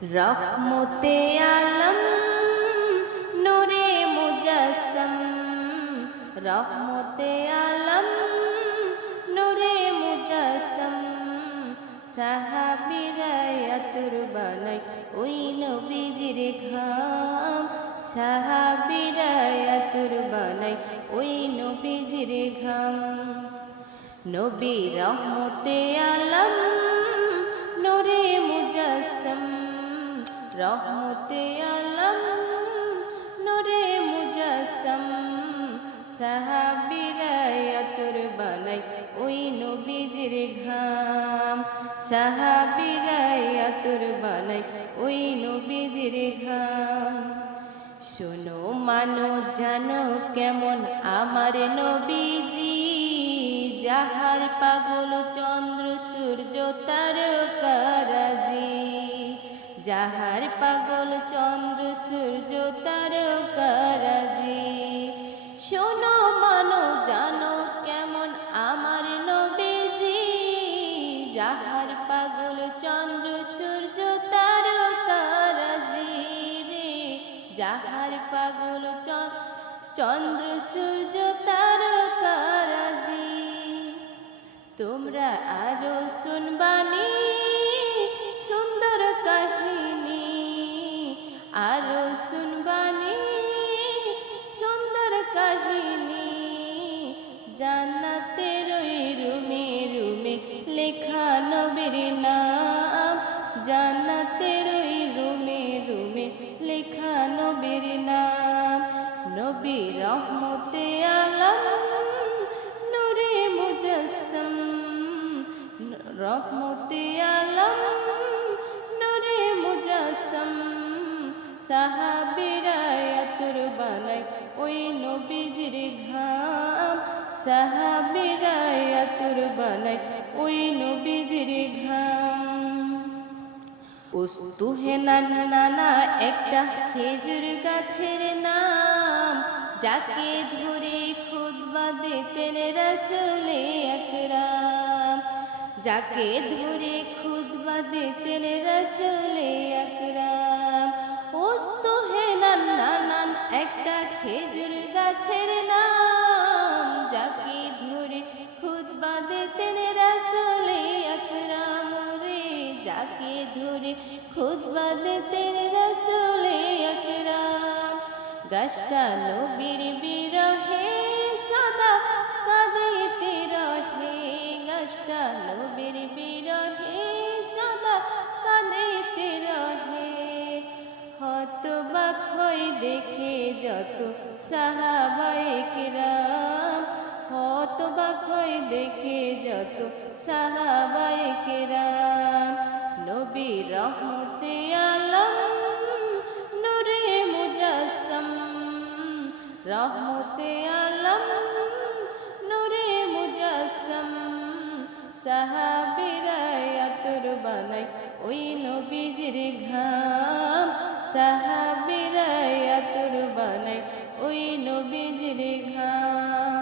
রহমতে আলম নূরে মুজাসসম, রহমতে আলম নূরে মুজাসসম। সাহাবীরা আতর বানায় ওই নবীজির ঘাম, সাহাবীরা আতর বানায় ওই নবীজির ঘাম। নবী রহমতে আলম নূরে মুজাসসম, রহমতে আলম নূরে মুজাসসম। সাহাবীরা আতর বানায় ওই নবীজির ঘাম, সাহাবীরা আতর বানায় ওই নবীজির ঘাম। শোনো মানো জানো কেমন আমার নবীজি, যাহার পাগল চন্দ্র সূর্য তারকারাজি, যাহার পাগল চন্দ্র সূর্য তারকারাজি। শোনো মানো জানো কেমন আমার নবীজি, যাহার পাগল চন্দ্র সূর্য তারকারাজি রে, যাহার পাগল চন্দ্র সূর্য তারকারাজি। তোমরা আরো শুনবানি সুন্দর কাহিনী, আরো শুনবানি সুন্দর কাহিনী। জান্নাতের ওই রুমে রুমে লেখা নবীর নাম, জান্নাতের ওই রুমে রুমে লেখা নবীর নাম। নবী রহমতে আলম নূরে মুজাসসম, রহমতে আলম নূরে মুজাসসম। সাহাবীরা আতর বানায় ওই নবীজির ঘাম, সাহাবীরা আতর বানায় ওই নবীজির ঘাম। উস্তুহে নানা একটা খেজুর গাছের নাম, যাকে ধরে খুতবা দিতেন রাসূলে আকরাম, যাকে ধরে খুতবা দিতেন রাসূলে আকরাম। উস্তুহে নানান একটা খেজুর গাছের নাম, যাকে ধরে খুতবা দিতেন রাসূলে আকরাম রে, যাকে ধরে খুতবা দিতেন রাসূলে আকরাম। গাছটা নবীর বিরহে সদা কাঁদিতে রহে, গাছটা নবীর বিরহে সদা কাঁদিতে রহে। হতবাক হয়ে দেখে যত সাহাবায়ে কেরাম, হতবাক হয়ে দেখে যত সাহাবায়ে কেরাম। নবী রহমতে আলম নূরে মুজাসসম, রহমতে আলম নূরে মুজাসসম। সাহাবীরা আতর বানায় ওই নবীজির ঘাম, সাহাবীরা আতর বানায় ওই নবীজির ঘাম।